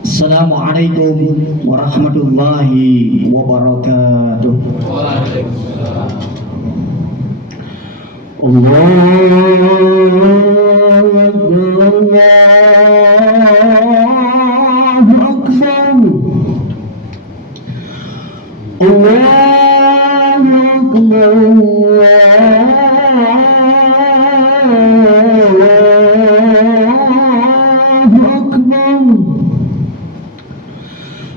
Assalamualaikum warahmatullahi wabarakatuh.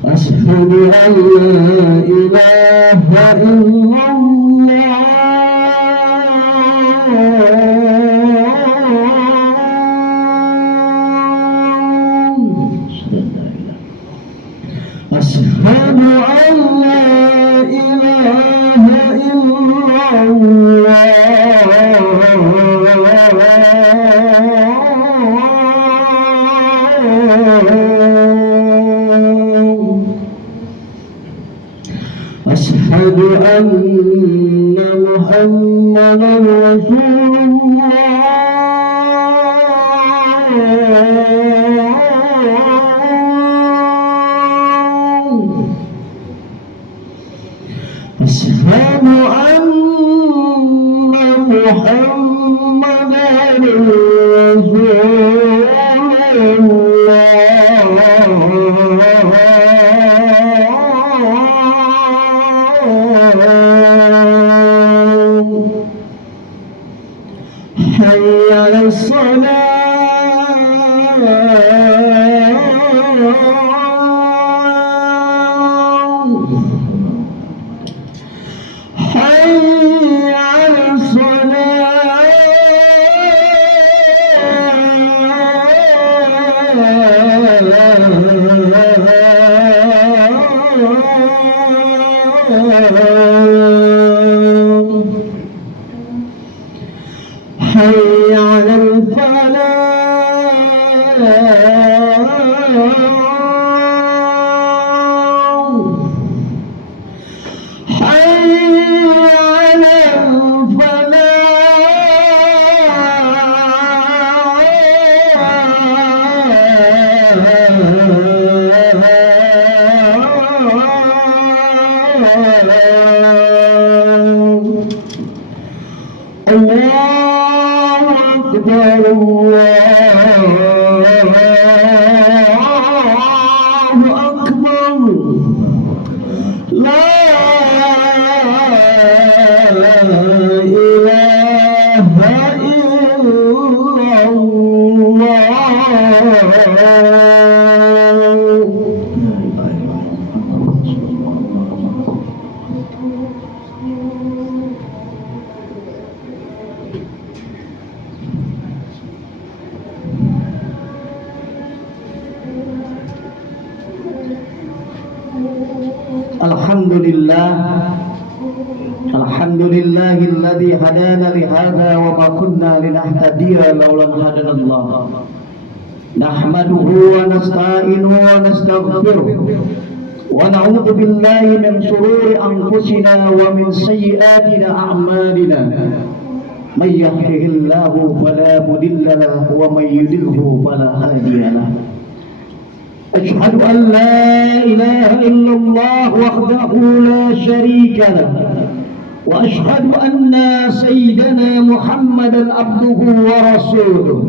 Asyhadu an la ilaha illallah Asyhadu an la ilaha Asyhadu anna Muhammadan Rasulullah Asyhadu anna Muhammadan حي على الصلاة حي على حي على الفلاح حي على الفلاح الله أكبر الله أكبر لا إله إلا Alhamdulillahilladzi hadana li hadza wa ma kunna linahtadiya laula an hadana Allah. Nahmaduhu wa nasta'inuhu wa nastaghfiruh wa na'udzu billahi min shururi anfusina wa min sayyiati a'malina. May yahdihillahu fala mudilla lahu wa may yudlilhu fala hadiya lahu. أشهد أن لا إله إلا الله وحده لا شريك له وأشهد أن سيدنا محمدا عبده ورسوله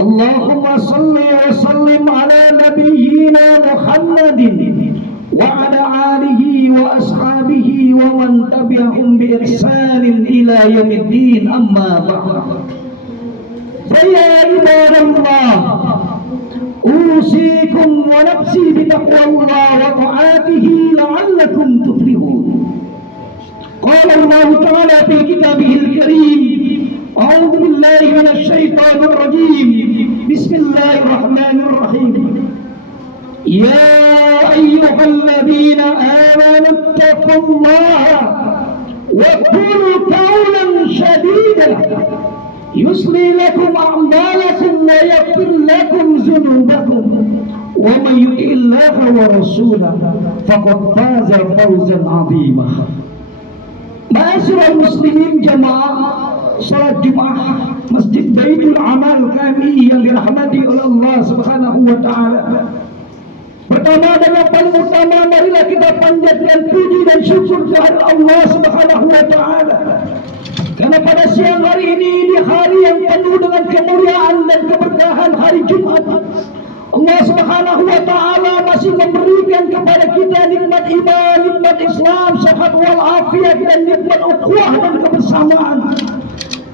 اللهم صل وسلم على نبينا محمد وعلى آله وأصحابه ومن تبعهم بإحسان إلى يوم الدين أما بعد فيا عباد الله أوصيكم ونفسي بتقوى الله وطاعته لعلكم تفلحون. قال الله تعالى في كتابه الكريم أعوذ بالله من الشيطان الرجيم بسم الله الرحمن الرحيم يا أيها الذين آمنوا اتقوا الله وقولوا قولا سديدا يصلح لكم أعمالكم ويغفر لكم ذنوبكم ومن يطع الله ورسوله فقد فاز فوزا عظيما. Ma'asyiral muslimin jamaah salat Jumat Masjid Baitul Amal kami yang dirahmati oleh Allah Subhanahu wa taala. Pertama dan yang paling utama, marilah kita panjatkan puji dan syukur kepada Allah Subhanahu wa taala. Karena pada siang hari ini, di hari yang penuh dengan kemuliaan dan keberkahan hari Jumat, Allah Subhanahu wa taala masih memberikan kepada kita nikmat iman, nikmat Islam, sehat wal afiat, dan nikmat ukhuwah dan kebersamaan,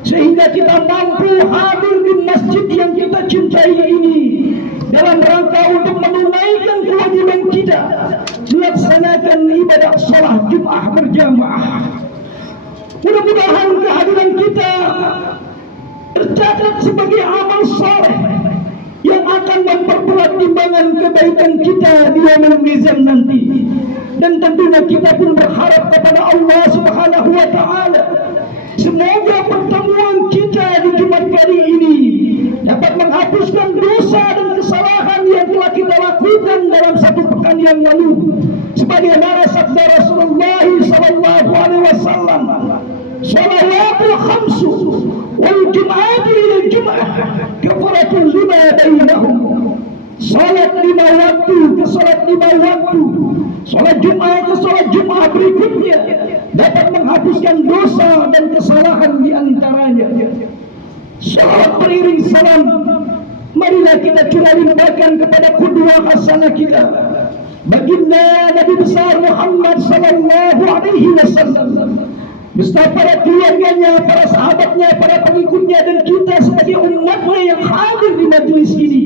sehingga kita mampu hadir di masjid yang kita cintai ini dalam rangka untuk menunaikan kewajiban kita melaksanakan ibadah salat Jumat berjamaah. Mudah-mudahan kehadiran kita tercatat sebagai amal saleh yang akan memperberat timbangan kebaikan kita di yaumul mizan nanti. Dan tentunya kita pun berharap kepada Allah Subhanahu wa taala, semoga pertemuan kita di Jumat kali ini dapat menghapuskan dosa dan kesalahan yang telah kita lakukan dalam satu pekan yang lalu. Sebagaimana sabda Rasulullah sallallahu alaihi wasallam, "Shalawatul khamsu wal jum'atu ila jum'ah kafaratul lima bainahum." Salat 5 waktu ke salat 5 waktu, salat Jumat ke salat Jumat berikutnya dapat menghapuskan dosa dan kesalahan di antaranya. Salawat beriring salam, marilah kita curah limpahkan kepada qudwah hasanah kita, baginda Nabi besar Muhammad sallallahu alaihi wasallam, beserta para keluarganya, para sahabatnya, para pengikutnya, dan kita sebagai umatnya yang hadir di majelis ini.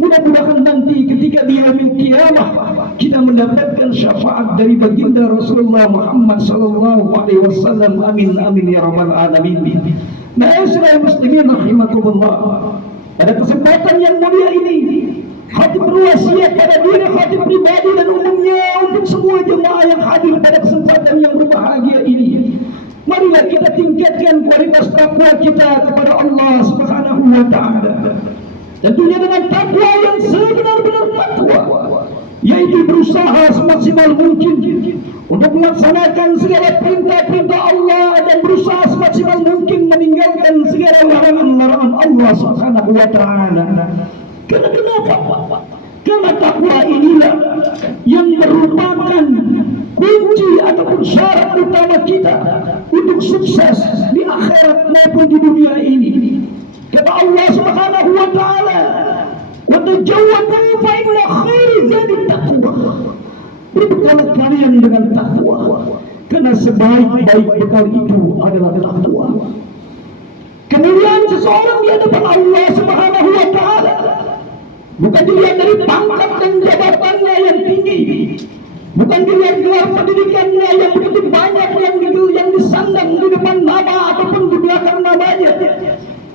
Mudah-mudahan nanti ketika di yaumil qiyamah kita mendapatkan syafaat dari baginda Rasulullah Muhammad sallallahu alaihi wasallam. Amin amin ya rabbal alamin. Ma'asyiral muslimin rahimakumullah. Pada kesempatan yang mulia ini, khatib berwasiat pada diri khatib pribadi dan umumnya untuk semua jemaah yang hadir pada kesempatan yang berbahagia ini. Marilah kita tingkatkan kualitas takwa kita kepada Allah Subhanahu wa taala. Tentunya dengan takwa yang sebenar-benar takwa, yaitu berusaha semaksimal mungkin untuk melaksanakan segala perintah-perintah Allah dan berusaha semaksimal mungkin meninggalkan segala larangan-larangan Allah Subhanahu wa taala. Kenapa? Karena takwa inilah yang merupakan kunci ataupun syarat utama kita untuk sukses di akhirat maupun di dunia ini. Kata Allah Subhanahu wa taala, "Wa tajawwadu fa inna khaira zadi taqwa." Berbekalah kalian dengan takwa, karena sebaik-baik bekal itu adalah takwa. Kemuliaan seseorang di hadapan Allah Subhanahu wa taala bukan dilihat dari pangkat dan jabatannya yang tinggi, bukan dilihat gelar pendidikannya yang begitu banyak yang disandang di depan nama ataupun di belakang namanya,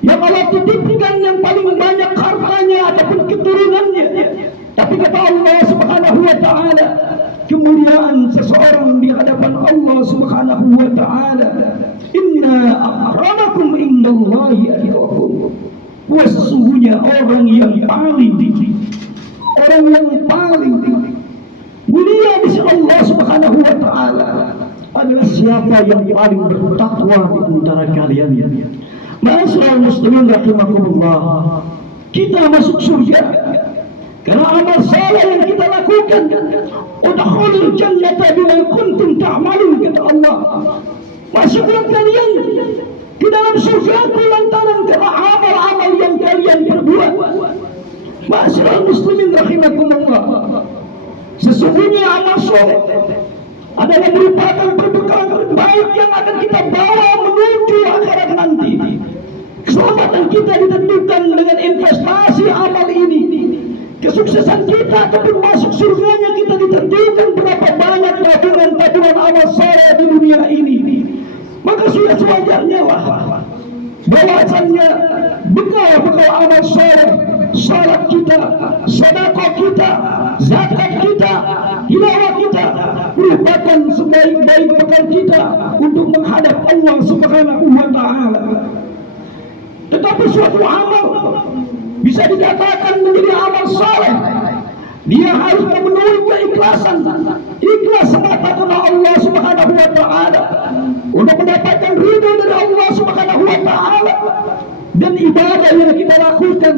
yang Allah titipkan yang paling banyak hartanya ataupun keturunannya. Tapi kata Allah Subhanahu wa taala, kemuliaan seseorang di hadapan Allah Subhanahu wa taala, "Inna akramakum indallahi atqakum." Bahwa sesungguhnya orang yang paling mulia di sisi Allah Subhanahu wa taala adalah siapa yang paling bertakwa di antara kalian. Ma'asyiral muslimin rahimakumullah, kita masuk surga karena amal saleh yang kita lakukan. Udkhulul jannata bima kuntum ta'malun, kata Allah. Masuklah kalian ke dalam surga lantaran karena amal-amal yang kalian perbuat. Ma'asyiral muslimin rahimakumullah, sesungguhnya amal saleh adalah merupakan perbekalan terbaik yang akan kita bawa menuju akhirat nanti. Keselamatan kita ditentukan dengan investasi amal ini. Kesuksesan kita ataupun masuk surganya kita ditentukan berapa banyak tabungan amal saleh di dunia ini. Maka sudah sewajarnya lah bahwasannya bekal amal saleh, salat kita, sedekah kita, zakat kita, tilawah kita merupakan sebaik-baik bekal kita untuk menghadap Allah Subhanahu wa Ta'ala. Tetapi suatu amal bisa dikatakan menjadi amal saleh, dia harus memenuhi keikhlasan, ikhlas semata karena Allah Subhanahu wa Ta'ala, untuk mendapatkan ridho dari Allah Subhanahu wa Ta'ala. Dan ibadah yang kita lakukan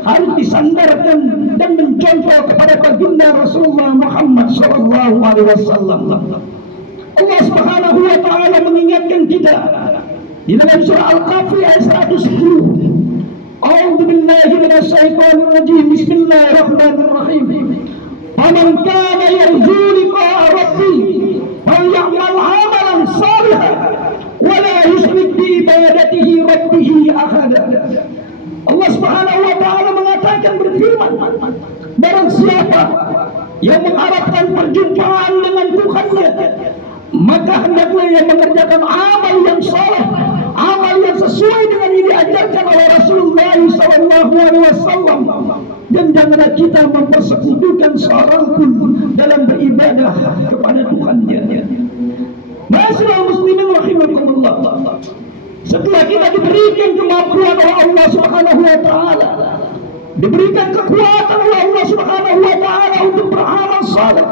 harus disandarkan dan mencontoh kepada baginda Rasulullah Muhammad sallallahu alaihi wasallam. Allah Subhanahu wa Ta'ala mengingatkan kita di dalam surah Al-Kahfi ayat 110. A'udzu billahi minasyaitonir rajim. Bismillahirrahmanirrahim. Faman kana yarju liqa'a rabbih falyamal 'amalan shalihan wa la yusyrik bi ibadatihi rabbih ahada. Allah Subhanahu wa Ta'ala mengatakan, berfirman, barang siapa yang mengharapkan perjumpaan dengan Tuhannya, maka hendaklah ia mengerjakan amal yang saleh, amal yang sesuai dengan yang diajarkan oleh Rasulullah SAW. Dan janganlah kita mempersekutukan seorang pun dalam beribadah kepada Tuhannya. Ma'asyiral muslimin rahimakumullah, setelah kita diberikan kemampuan oleh Allah Subhanahu wa Ta'ala, diberikan kekuatan oleh Allah Subhanahu wa Ta'ala untuk beramal saleh,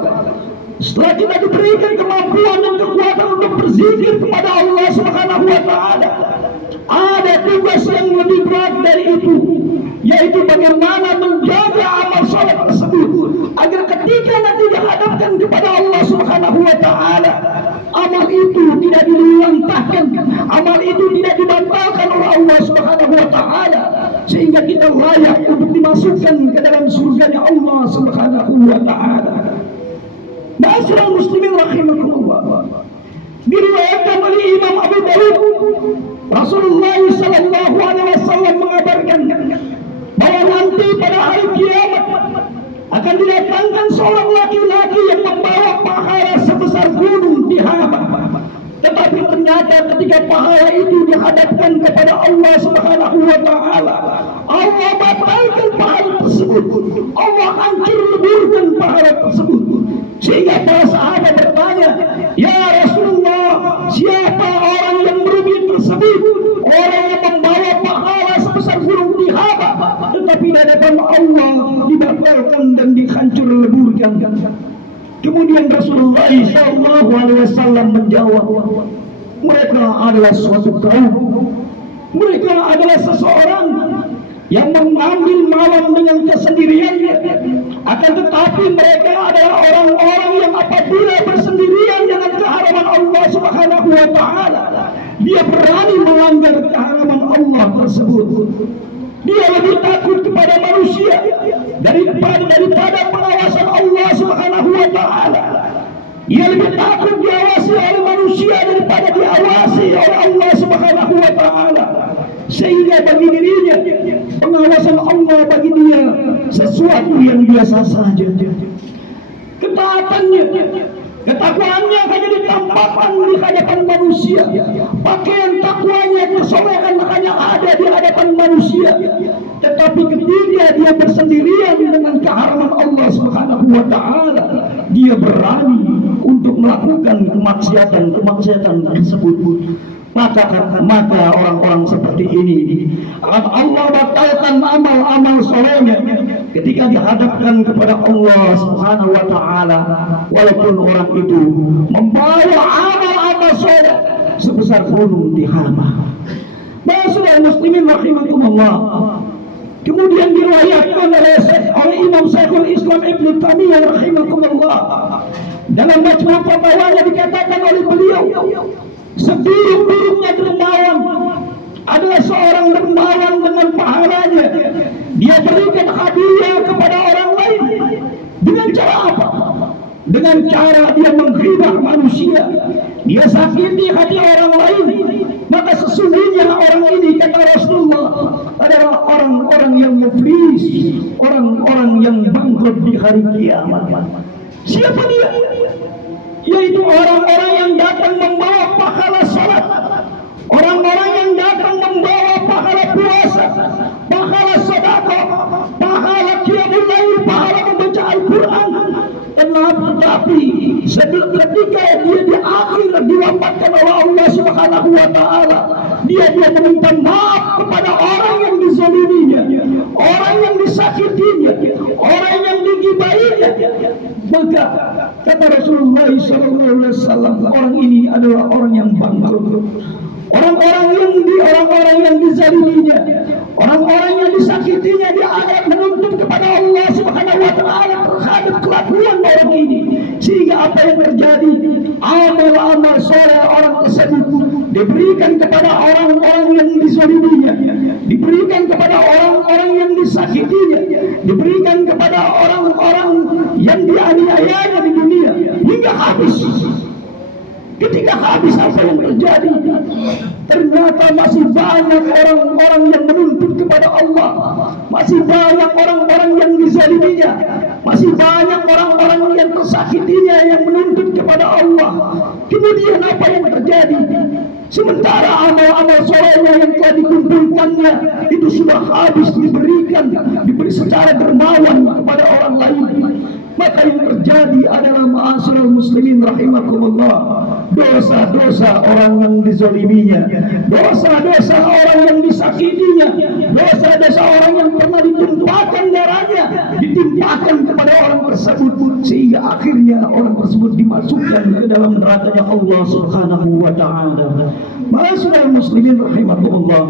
setelah kita diberikan kemampuan dan kekuatan untuk berzikir kepada Allah Subhanahu wa Ta'ala, ada tugas yang lebih berat dari itu, yaitu bagaimana menjaga amal saleh tersebut agar ketika nanti dihadapkan kepada Allah Subhanahu wa Ta'ala, amal itu tidak dilantahkan, amal itu tidak dibatalkan oleh Allah Subhanahu wa Ta'ala, sehingga kita layak untuk dimasukkan ke dalam surganya Allah Subhanahu wa Ta'ala. Ma'asyiral muslimin rahimakumullah, diriwayatkan oleh Imam Abu Dawud, Rasulullah sallallahu alaihi wasallam mengabarkan bahwa nanti pada hari kiamat akan didatangkan seorang laki-laki yang membawa pahala sebesar gunung Tihama. Tetapi ternyata ketika pahala itu dihadapkan kepada Allah Subhanahu wa Ta'ala, Allah batalkan pahala tersebut, Allah hancur leburkan pahala tersebut. Sehingga para sahabat bertanya, ya Rasulullah, siapa orang yang merugi tersebut? Orang yang membawa pahala sebesar gunung Tihama, tetapi di hadapan Allah dibatalkan dan dihancur leburkan. Kemudian Rasulullah SAW menjawab, mereka adalah suatu kaum, mereka adalah seseorang yang mengambil malam dengan kesendiriannya, akan tetapi mereka adalah orang-orang yang apabila bersendirian dengan keharaman Allah Subhanahu wa Ta'ala, dia berani melanggar keharaman Allah tersebut. Dia lebih takut kepada manusia daripada pengawasan Allah Subhanahu wa Ta'ala. Dia lebih takut diawasi oleh manusia daripada diawasi oleh Allah Subhanahu wa Ta'ala. Sehingga bagi dirinya pengawasan Allah bagi dia sesuatu yang biasa saja. Ketaatannya, ketakwaannya hanya ditampakkan di hadapan manusia. Pakaian takwanya, kesolehan hanya ada di hadapan manusia. Tetapi ketika dia bersendirian dengan keharaman Allah Subhanahu wa Ta'ala, dia berani untuk melakukan kemaksiatan tersebut. Maka orang-orang seperti ini akan Allah batalkan amal-amal solehnya ketika dihadapkan kepada Allah Subhanahu wa Ta'ala, walaupun orang itu membawa amal-amal soleh sebesar gunung Tihama. Ma'asyiral muslimin rahimakumullah, kemudian diriwayatkan oleh Imam Syekhul Islam Ibnu Taimiyah rahimakumullah, dalam Majmu' Fatwanya dikatakan oleh beliau, seburuk-buruknya dermawan adalah seorang dermawan dengan pahalanya dia berikan hadiah kepada orang lain. Dengan cara apa? Dengan cara dia menghibah manusia, dia sakiti hati orang lain. Maka sesungguhnya orang ini, kata Rasulullah, adalah orang-orang yang muflis, orang-orang yang bangkrut di hari kiamat. Siapa dia? Yaitu orang-orang yang datang membawa pahala salat, orang-orang yang datang membawa pahala puasa, pahala sedekah, pahala qiyamul lail, pahala membaca Al-Quran. Tetapi Tetapi ketika dia di akhir diwafatkan oleh Allah Subhanahu wa taala, dia meminta maaf kepada orang yang dizaliminya, orang yang disakitinya, orang yang digibainya. Maka kata Rasulullah SAW, orang ini adalah orang yang bangkrut. Orang-orang yang dizaliminya, orang-orang yang disakitinya, dia akan menuntut kepada Allah Subhanahu wa taala terhadap kelakuan orang ini. Sehingga apa yang terjadi, amal-amal soleh orang tersebut diberikan kepada orang-orang yang dizaliminya, diberikan kepada orang-orang yang disakitinya, diberikan kepada orang-orang yang dianiayanya di dunia hingga habis. Ketika habis, apa yang terjadi? Ternyata masih banyak orang-orang yang menuntut kepada Allah, masih banyak orang-orang yang dizaliminya, masih banyak orang-orang yang tersakitinya yang menuntut kepada Allah. Kemudian apa yang terjadi? Sementara amal-amal solehnya yang telah dikumpulkannya itu sudah habis diberi secara dermawan kepada orang lain. Maka yang terjadi adalah, ma'asyiral muslimin rahimakumullah, dosa-dosa orang yang dizaliminya, dosa-dosa orang yang disakitinya, dosa-dosa orang yang pernah ditumpahkan darahnya ditimpakan kepada orang tersebut, sehingga akhirnya orang tersebut dimasukkan ke dalam nerakanya Allah Subhanahu wa taala. Ma'asyiral muslimin rahimakumullah,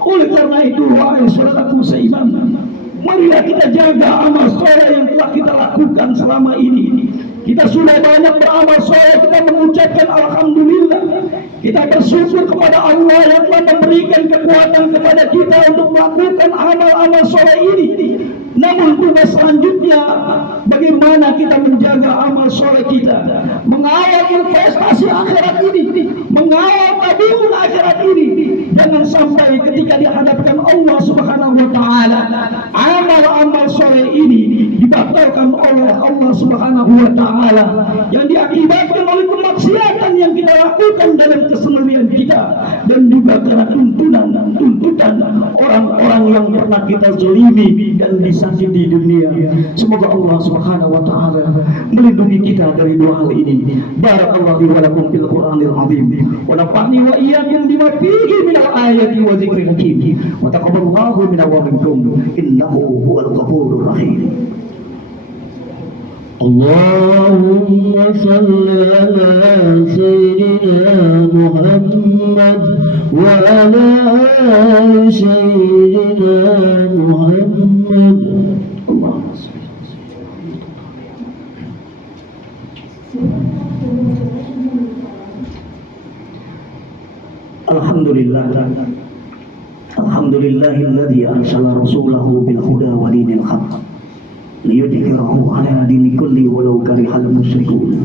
oleh karena itu, wahai saudaraku seiman, marilah kita jaga amal soleh yang telah kita lakukan selama ini. Kita sudah banyak beramal soleh, kita mengucapkan alhamdulillah. Kita bersyukur kepada Allah yang telah memberikan kekuatan kepada kita untuk melakukan amal-amal soleh ini. Namun tugas selanjutnya, bagaimana kita menjaga amal soleh kita, mengawal investasi akhirat ini, mengawal tabungan akhirat ini. Jangan sampai ketika dihadapkan Allah Subhanahu wa taala, amal-amal soleh ini dibatalkan oleh Allah Subhanahu wa taala, yang diakibatkan oleh kemaksiatan yang kita lakukan dalam keseharian kita, dan juga karena tuntutan orang-orang yang pernah kita zalimi dan disakiti di dunia. Semoga Allah Subhanahu wa taala melindungi kita dari dua hal ini. Barakallahu li wa lakum fil Qur'anil azim, wa nafa'ni wa iyyakum bima fihi min al-ayati wa dzikril hakim, wa taqabbalallahu minna wa minkum innahu huwal ghafurur rahim. Allahumma salli ala sayyidina Muhammad wa ala ali sayyidina Muhammad. Allahumma salli. Alhamdulillahilladzi arsala rasulahu bil huda wa dinil haqq liyudhhirahu ala dini kulli walau karihal musyrikun.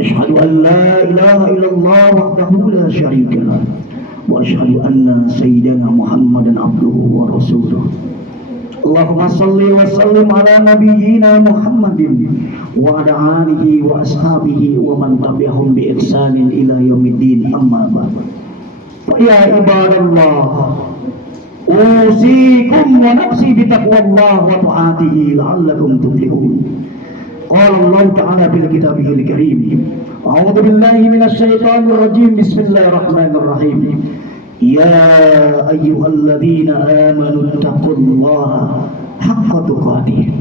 Asyhadu an la ilaha illallah wahdahu la syarika lah, wa asyhadu anna sayyidana Muhammadan abduhu wa rasuluh. Allahumma salli wa sallim ala nabiyyina Muhammadin wa ala alihi wa ashabihi wa man tabi'ahum bi ihsanin ila yaumiddin, amma ba'd. Ya ibadallah, usikum wa nafsi bitaqwallah wa ta'atihi la'allakum tuflihun. Qala Allah ta'ala bil kitabihil karim, a'udzu billahi minasy syaithanir rajim, bismillahirrahmanirrahim. Ya ayyuhalladzina amanu taqullaha haqqa tuqatih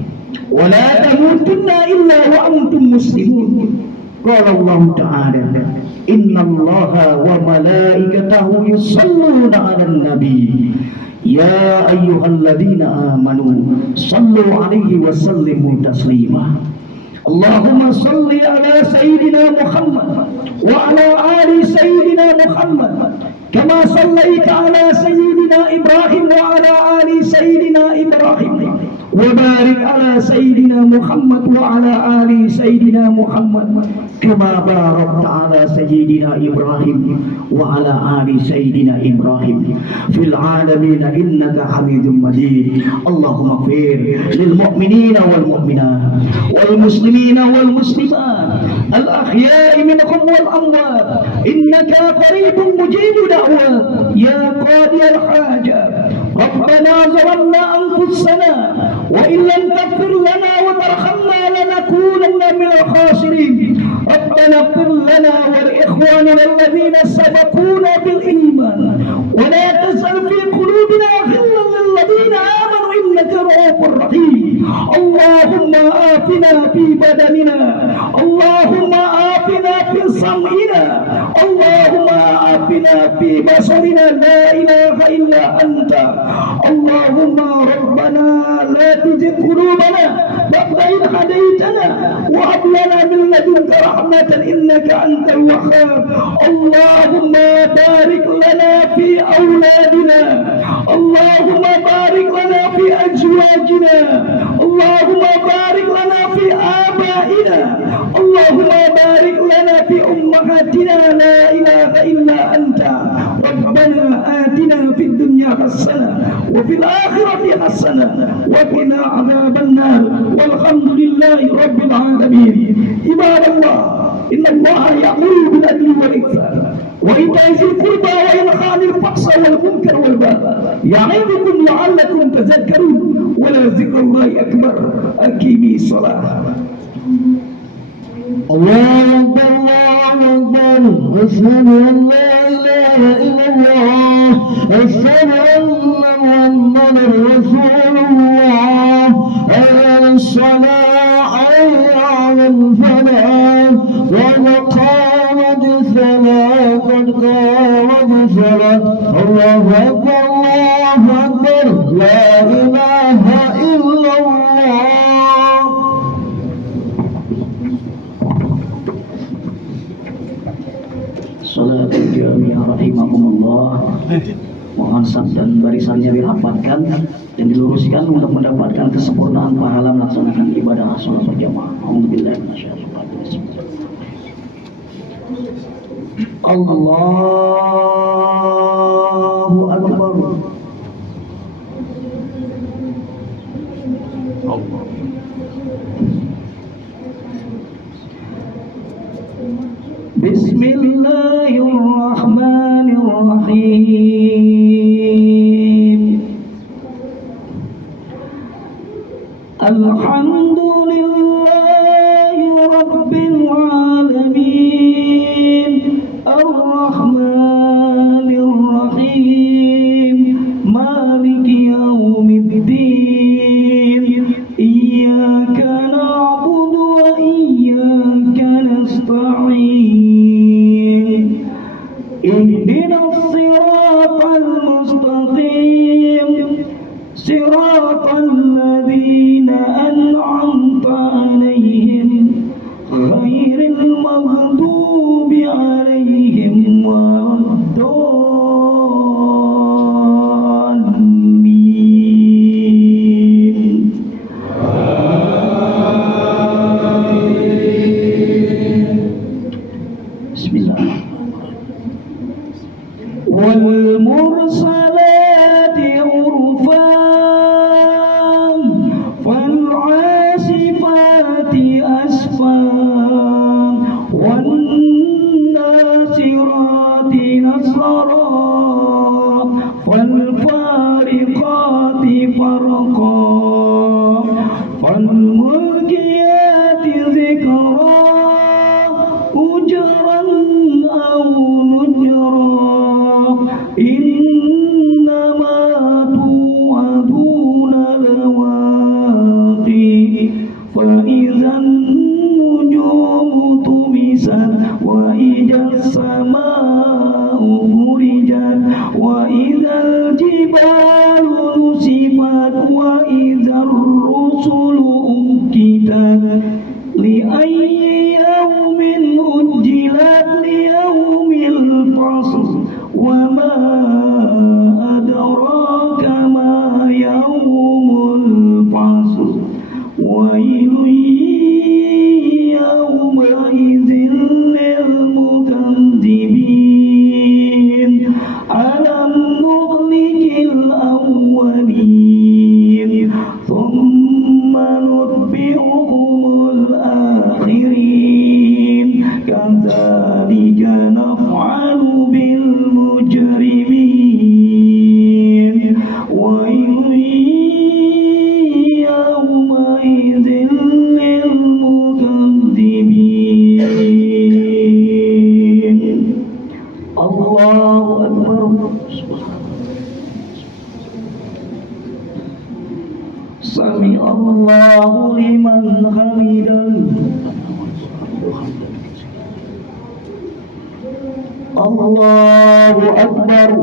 wa la tamutunna illa wa antum muslimun. Qala Allah ta'ala, innallaha wa malaikatahu yusalluna 'alan nabi ya ayyuhalladzina amanu sallu 'alaihi wa sallimu taslima. Allahumma salli ala sayyidina Muhammad wa ala ali sayyidina Muhammad kama sallaita ala sayyidina Ibrahim wa ala ali sayyidina Ibrahim, wa barik ala sayyidina Muhammad wa ala ali sayyidina Muhammad kama barakta ala sayyidina Ibrahim wa ala ali sayyidina Ibrahim fil alamin innaka Hamidum Majid. Allahumma fir lil mu'minina wal mu'minat wal muslimina wal muslimat al ahya'i minhum wal amwat innaka qaribun mujibud da'wat ya qadiyal hajat. Rabbana zalamna anfusana wa in lam taghfir lana wa tarhamna لنكونن من الخاسرين. ربنا اغفر لنا ولإخواننا الذين سبقونا بالإيمان ولا تجعل في قلوبنا غلا للذين آمنوا إنك رؤوف رحيم. اللهم آتنا في بدننا، اللهم آتنا في سمعنا، اللهم آتنا في بصرنا، لا إله إلا أنت. اللهم ربنا لا تزغ قلوبنا بعد إذ هديتنا وهب لنا من لدنك رحمة إنك أنت الوهاب. اللهم بارك لنا في أولادنا، اللهم بارك لنا في أزواجنا، اللهم بارك لنا في آبائنا، اللهم بارك لنا في أمهاتنا، لا إله إلا أنت. ربنا آتنا في الدنيا حسنة وفي الآخرة حسنة وقنا عذاب النار والحمد لله رب العالمين. عباد الله، إن الله يأمر بالعدل والإحسان وإيتاء ذي القربى وينهى عن الفحشاء والمنكر والبغي يعظكم لعلكم تذكرون ولذكر الله أكبر. أقيموا الصلاة. الله أكبر الله أكبر. أشهد أن لا إله إلا الله، أشهد أن محمدا رسول الله. حي الصلاة، حي على الفلاح، قد قامت الصلاة، قد قامت الصلاة. الله أكبر الله أكبر، لا إله إلا الله. Salatul jami'ah rahimakumullah. Mohon saf dan barisannya dirapatkan dan diluruskan untuk mendapatkan kesempurnaan pahala melaksanakan ibadah salat berjamaah. Alhamdulillah Allahu Akbar. Bismillahirrahmanirrahim. Alhamdulillahi rabbil alamin. Ar-Rahmanir Rahim. Maliki yaumiddin. Iyyaka na'budu wa iyyaka nasta'in. Ihdinas siratal mustaqim. Siratal ladzina an'amta 'alaihim ghairil maghdubi 'alaihim waladdallin. Bismillah. Wal mursalati urfan fal 'asifati asfan wan nasirati nasra fal fariqati farqa fal mulkiyati dhikra ujran aw nujra. إنما توعدون لواقع فإذا النجوم طمست وإذا السماء فرجت وإذا الجبال نسفت وإذا الرسل أنكتت لأي يوم أجلت ليوم الفصل وما أدراك ما يوم الفصل ويل يومئذ للمكذبين. ألم نهلك الأولين ثم Allahu Akbar. Sami Allahu liman hamidah. Allahu Akbar.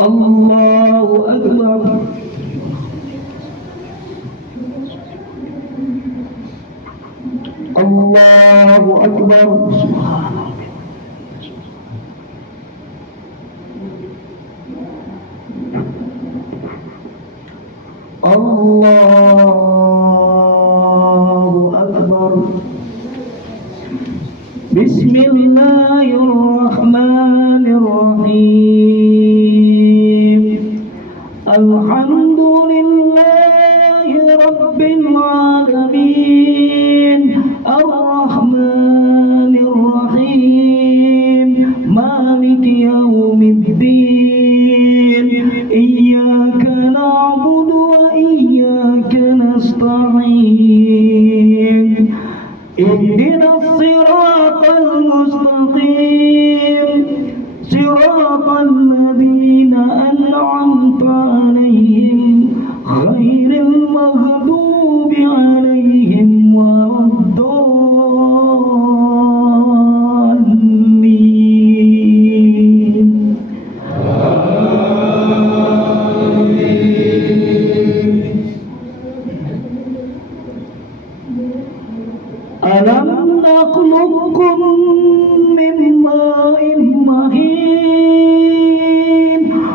Allahu Akbar. Allahu Akbar. Allahu Akbar. Bismillahirrahmanirrahim. Alhamdulillahi Rabbil Alamin. Ar-Rahmanir-Rahim. Maliki yaumiddin. Iyyaka na'budu wa iyyaka nasta'in. Ihdinas siratal mustaqim. Siratal ladzina an'amta 'alaihim ghairil maghdubi 'alaihim waladdallin. Alam nakhluqukum min ma'in mahin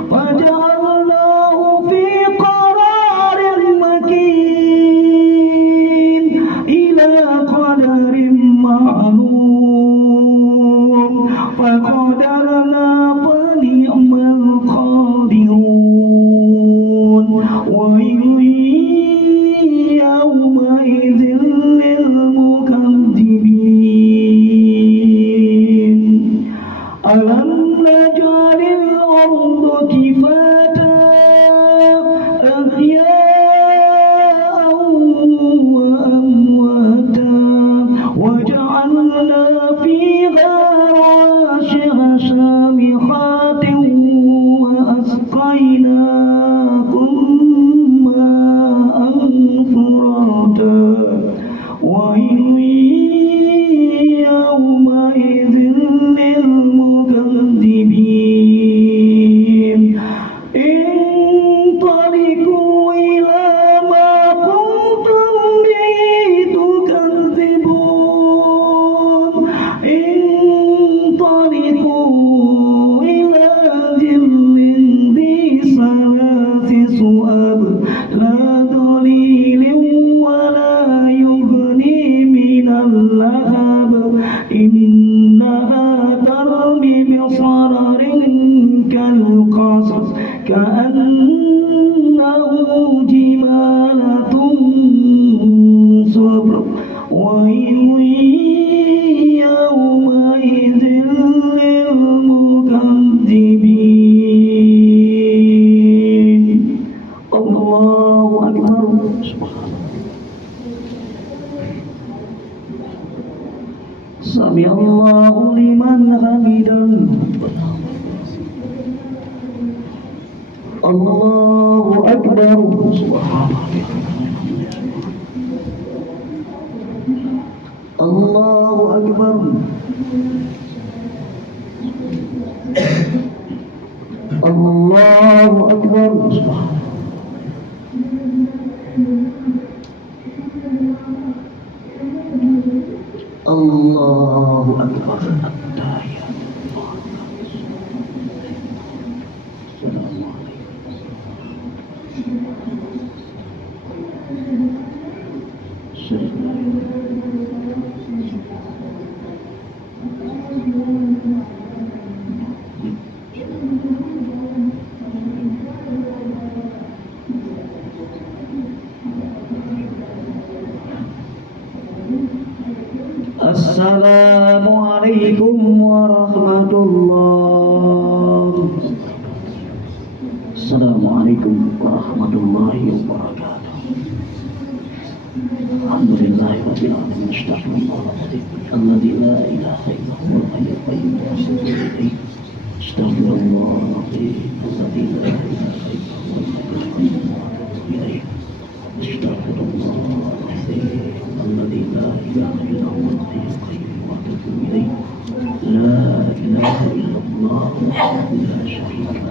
faja'alnahu fi qararin makin ila qadarin ma'lum faqadarna fa ni'mal qadirun wa yawma idzin lil mukadzibin. Alam naj'alil arda kifata ahya'an wa amwata wa ja'alna fiha rawasiya shamikhatin wa asqaynakum ma'an furata wa yawma idzin lil mukadzibin. Intaliqu ila ma kuntum bihi tukadzibun. Intaliqu ila dhillin dhi salasi su'ab la dhalilin wa la yughni minal lahab. Innaha tarmi bisararin kal qasas ka'annahu jimalatun sabr wa yawma idzin lil mukadzibin. Allahu Akbar. Sami Allahu liman hamidah. Allahu Akbar. Allahu Akbar. Allahu Akbar. Allahu Akbar. Assalamualaikum warahmatullahi. Assalamualaikum warahmatullahi wabarakatuh. الحمد لله رب العالمين استغفر الله العظيم الذي لا اله الا هو الحي القيوم واتوب اليه استغفر الله العظيم الذي لا اله الا هو الحي القيوم واتوب اليه استغفر الله العظيم الذي لا اله الا هو الحي القيوم واتوب اليه لا اله الا الله وحده لا شريك له